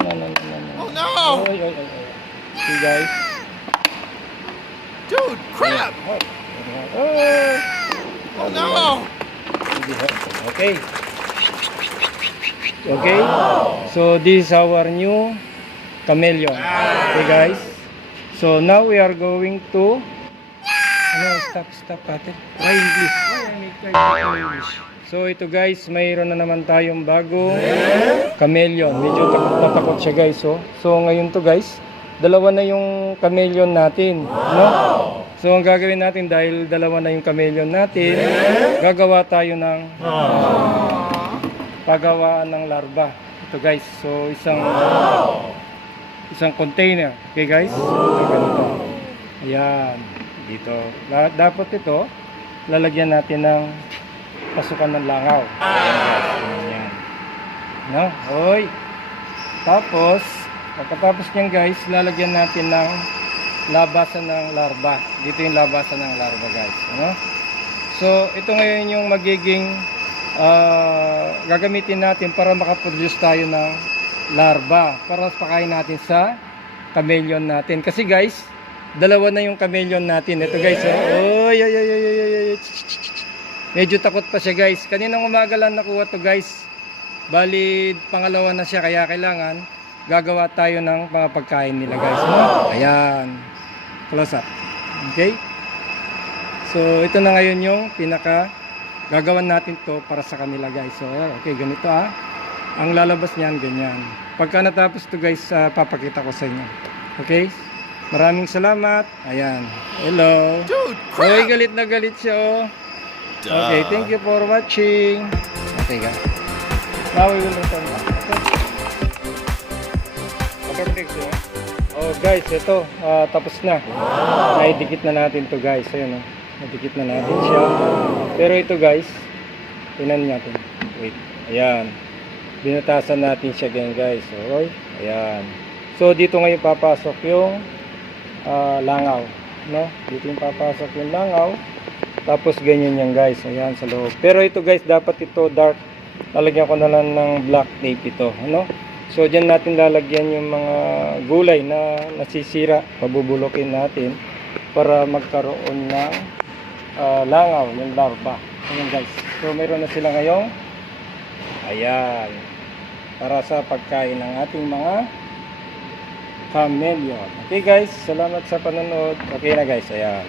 Oh no! See guys. Dude, crap! Oh no! Okay. Okay. So this is our new chameleon. Okay guys. So now we are going to stop ate. Try English. English. So ito guys, mayroon na naman tayong bagong chameleon. Medyo takot na takot siya guys. So ngayon to guys, dalawa na yung chameleon natin, no? So ang gagawin natin dahil dalawa na yung chameleon natin, gagawa tayo ng pagawaan ng larva. Ito guys. So isang container. Okay guys? So, ganito. Ayan. Dito. Dapat ito, lalagyan natin ng pasukan ng langaw. Ayan. No? Hoy. Tapos, pagkatapos niyan guys, lalagyan natin ng labasan ng larva. Dito yung labasan ng larva guys. Ano? So, ito ngayon yung magiging gagamitin natin para makaproduce tayo ng larva para pakain natin sa chameleon natin. Kasi guys, dalawa na yung chameleon natin. Ito guys, oy. Medyo takot pa siya guys. Kaninang umaga lang nakuha to guys. Bali, pangalawa na siya. Kaya kailangan gagawa tayo ng mga pagkain nila guys. No? Ayan. Close up. Okay? So, ito na ngayon yung gagawan natin to para sa kanila guys. So, okay, ganito ang lalabas niyan, ganyan. Pagka natapos to guys, papakita ko sa inyo. Okay? Maraming salamat. Ayan. Hello. Dude, crap! Oy, galit na galit siya. Okay, thank you for watching. Okay guys. Now we will return back. Okay. Oh guys, ito. Tapos na. Naidikit na natin to guys. Ayun nadikit na natin siya. Pero ito guys, tingnan natin. Wait. Ayan. Binutasan natin siya ganyan guys. Okay. Ayan. So dito ngayon papasok yung langaw, no? Dito yung papasok yung langaw. Tapos ganyan yan guys. Ayan sa loob. Pero ito guys, dapat ito dark. Lalagyan ko na lang ng black tape ito, ano? So diyan natin lalagyan yung mga gulay na nasisira, pabubulokin natin para magkaroon ng langaw, yung larva. Ayan guys. So mayroon na sila ngayong ayan, para sa pagkain ng ating mga chameleon. Okay guys, salamat sa panonood. Okay na guys, ayan.